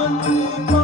Amen.